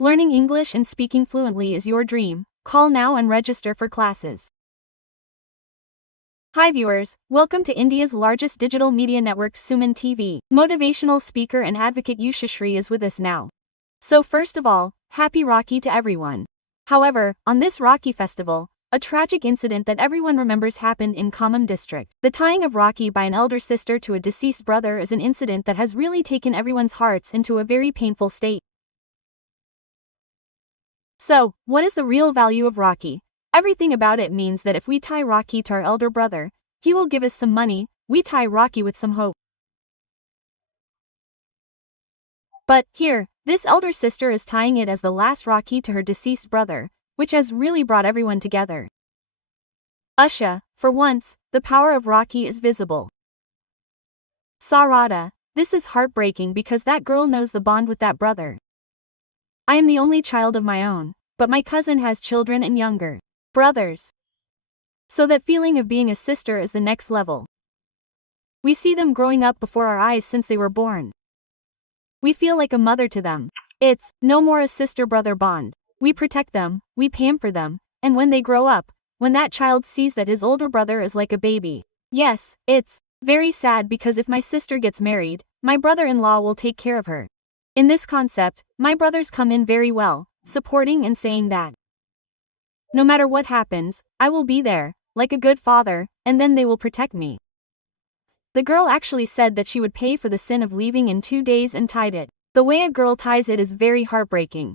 Learning English and speaking fluently is your dream. Call now and register for classes. Hi viewers, welcome to India's largest digital media network Sumantv. Motivational speaker and advocate Ushashri is with us now. So first of all, happy Rakhi to everyone. However, on this Rakhi festival, a tragic incident that everyone remembers happened in Khammam district. The tying of Rakhi by an elder sister to a deceased brother is an incident that has really taken everyone's hearts into a very painful state. So, what is the real value of Rakhi? Everything about it means that if we tie Rakhi to our elder brother, he will give us some money. We tie Rakhi with some hope. But here, this elder sister is tying it as the last Rakhi to her deceased brother, which has really brought everyone together. Usha, for once, the power of Rakhi is visible. Sarada, this is heartbreaking because that girl knows the bond with that brother. I am the only child of my own, but my cousin has children and younger brothers. So that feeling of being a sister is the next level. We see them growing up before our eyes since they were born. We feel like a mother to them. It's no more a sister-brother bond. We protect them, we pamper them, and when they grow up, when that child sees that his older brother is like a baby. Yes, it's very sad because if my sister gets married, my brother-in-law will take care of her. In this concept, my brothers come in very well, supporting and saying that no matter what happens, I will be there, like a good father, and then they will protect me. The girl actually said that she would pay for the sin of leaving in 2 days and tied it. The way a girl ties it is very heartbreaking.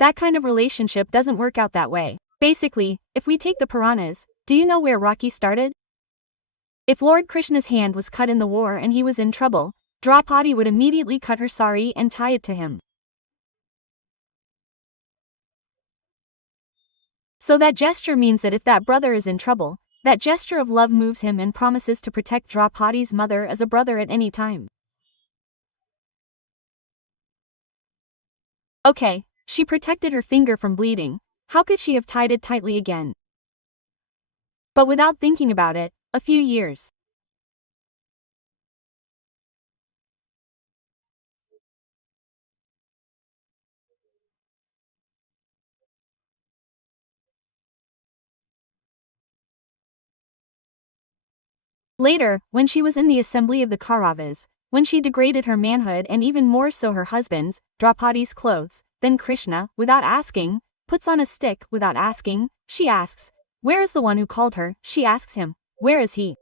That kind of relationship doesn't work out that way. Basically, if we take the Puranas, do you know where Rakhi started? If Lord Krishna's hand was cut in the war and he was in trouble, Draupadi would immediately cut her sari and tie it to him. So that gesture means that if that brother is in trouble, that gesture of love moves him and promises to protect Draupadi's mother as a brother at any time. Okay, she protected her finger from bleeding, how could she have tied it tightly again? But without thinking about it, a few years later, when she was in the assembly of the Kauravas, when she degraded her manhood and even more so her husband's, Draupadi's clothes, then Krishna, without asking, puts on a stick. Without asking, she asks, where is the one who called her? She asks him, where is he?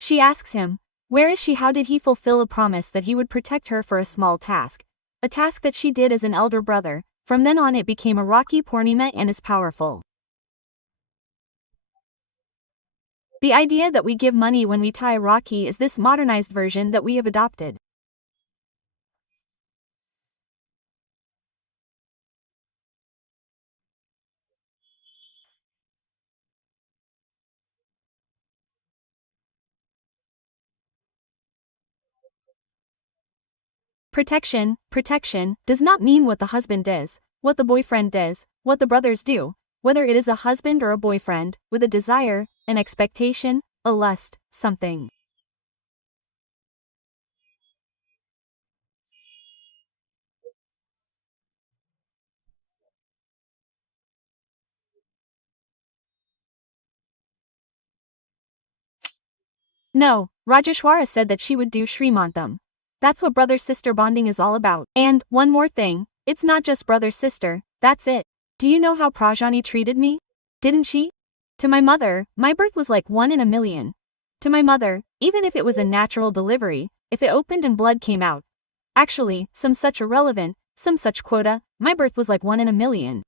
She asks him, where is she? How did he fulfill a promise that he would protect her for a small task? A task that she did as an elder brother. From then on it became a Rakhi Purnima and is powerful. The idea that we give money when we tie Rakhi is this modernized version that we have adopted. Protection does not mean what the husband does, what the boyfriend does, what the brothers do, whether it is a husband or a boyfriend, with a desire, an expectation, a lust, something. No, Rajeshwara said that she would do Srimantam. That's what brother-sister bonding is all about. And, one more thing, it's not just brother-sister, that's it. Do you know how Prajani treated me? Didn't she? To my mother, my birth was like 1 in a million. To my mother, even if it was a natural delivery, if it opened and blood came out. Actually, some such irrelevant, some such quota, my birth was like 1 in a million.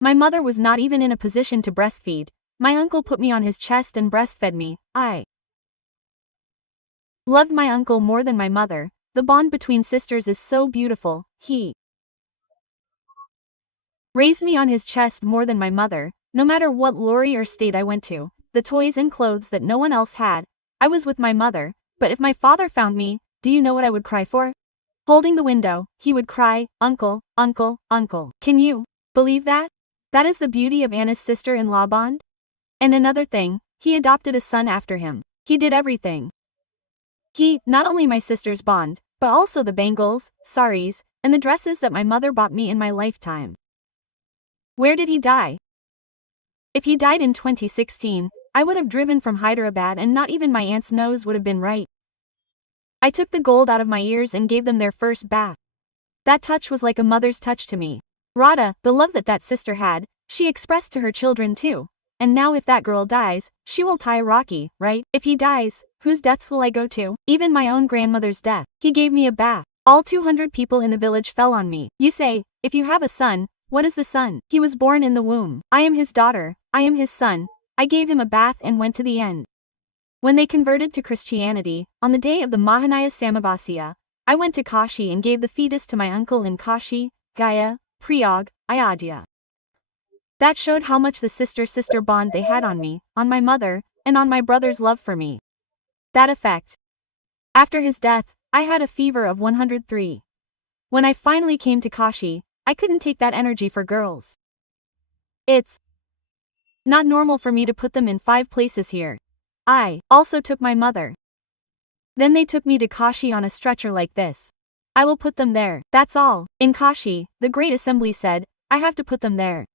My mother was not even in a position to breastfeed. My uncle put me on his chest and breastfed me. I loved my uncle more than my mother. The bond between sisters is so beautiful. He raised me on his chest more than my mother. No matter what lorry or state I went to, the toys and clothes that no one else had, I was with my mother. But if my father found me, do you know what I would cry for? Holding the window, he would cry, "Uncle, uncle, uncle." Can you believe that? That is the beauty of Anna's sister-in-law bond. And another thing, he adopted a son after him. He did everything. He, not only my sister's bond, but also the bangles, saris, and the dresses that my mother bought me in my lifetime. Where did he die? If he died in 2016, I would have driven from Hyderabad and not even my aunt's nose would have been right. I took the gold out of my ears and gave them their first bath. That touch was like a mother's touch to me. Radha, the love that sister had, she expressed to her children too. And now if that girl dies, she will tie Rakhi, right? If he dies, whose deaths will I go to? Even my own grandmother's death. He gave me a bath. All 200 people in the village fell on me. You say, if you have a son, what is the son? He was born in the womb. I am his daughter, I am his son. I gave him a bath and went to the end. When they converted to Christianity, on the day of the Mahanaya Samavasya, I went to Kashi and gave the fetus to my uncle in Kashi, Gaya, Prayag, Ayodhya. That showed how much the sister-sister bond they had on me, on my mother, and on my brother's love for me. That effect. After his death, I had a fever of 103. When I finally came to Kashi, I couldn't take that energy for girls. It's not normal for me to put them in 5 places here. I also took my mother. Then they took me to Kashi on a stretcher like this. I will put them there, that's all. In Kashi, the great assembly said, I have to put them there.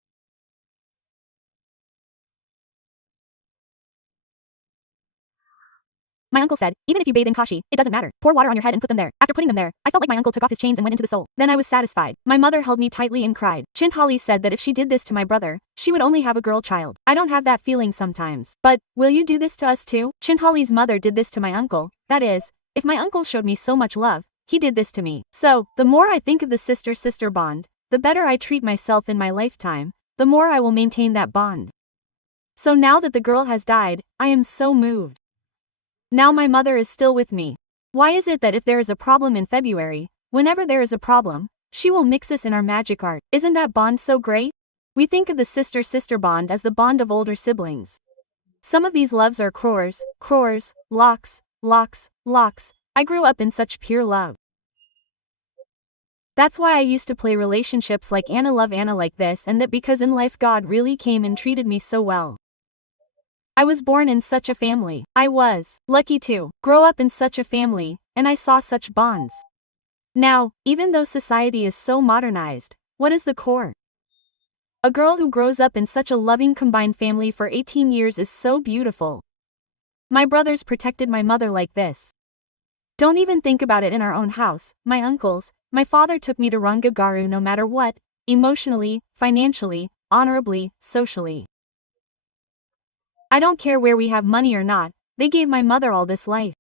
My uncle said, even if you bathe in Kashi, it doesn't matter. Pour water on your head and put them there. After putting them there, I felt like my uncle took off his chains and went into the soul. Then I was satisfied. My mother held me tightly and cried. Chintali said that if she did this to my brother, she would only have a girl child. I don't have that feeling sometimes. But, will you do this to us too? Chintali's mother did this to my uncle. That is, if my uncle showed me so much love, he did this to me. So, the more I think of the sister-sister bond, the better I treat myself in my lifetime, the more I will maintain that bond. So now that the girl has died, I am so moved. Now my mother is still with me. Why is it that if there is a problem in February, whenever there is a problem, she will mix us in our magic art? Isn't that bond so great? We think of the sister-sister bond as the bond of older siblings. Some of these loves are crores, locks. I grew up in such pure love. That's why I used to play relationships like Anna love Anna like this, and that because in life God really came and treated me so well. I was born in such a family. I was lucky to grow up in such a family, and I saw such bonds. Now, even though society is so modernized, what is the core? A girl who grows up in such a loving combined family for 18 years is so beautiful. My brothers protected my mother like this. Don't even think about it in our own house, my uncles, my father took me to Ranga Garu no matter what, emotionally, financially, honorably, socially. I don't care where we have money or not, they gave my mother all this life.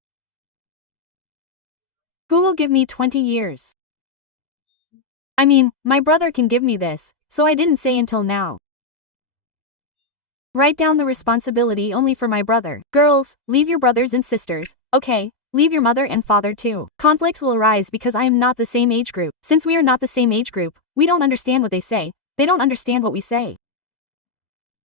Who will give me 20 years? I mean, my brother can give me this, so I didn't say until now. Write down the responsibility only for my brother. Girls, leave your brothers and sisters, okay? Leave your mother and father too. Conflicts will arise because I am not the same age group. Since we are not the same age group, we don't understand what they say, they don't understand what we say.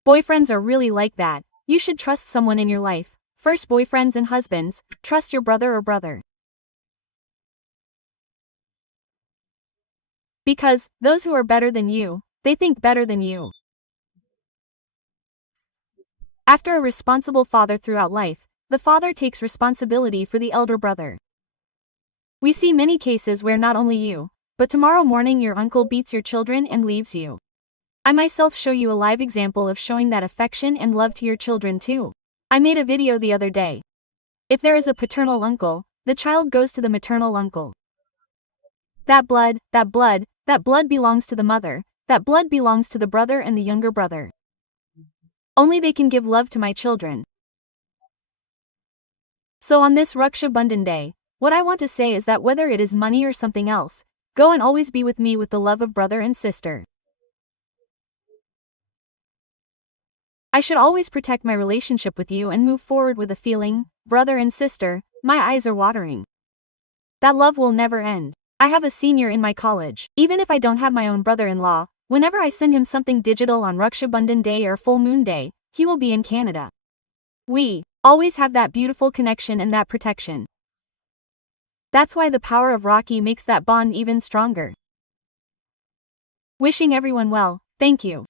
Boyfriends are really like that. You should trust someone in your life. First boyfriends and husbands, trust your brother or brother. Because, those who are better than you, they think better than you. After a responsible father throughout life, the father takes responsibility for the elder brother. We see many cases where not only you, but tomorrow morning your uncle beats your children and leaves you. I myself show you a live example of showing that affection and love to your children too. I made a video the other day. If there is a paternal uncle, the child goes to the maternal uncle. That blood belongs to the mother, that blood belongs to the brother and the younger brother. Only they can give love to my children. So on this Raksha Bandhan day, what I want to say is that whether it is money or something else, go and always be with me with the love of brother and sister. I should always protect my relationship with you and move forward with a feeling, brother and sister, my eyes are watering. That love will never end. I have a senior in my college. Even if I don't have my own brother-in-law, whenever I send him something digital on Raksha Bandhan day or full moon day, he will be in Canada. We always have that beautiful connection and that protection. That's why the power of Rakhi makes that bond even stronger. Wishing everyone well, thank you.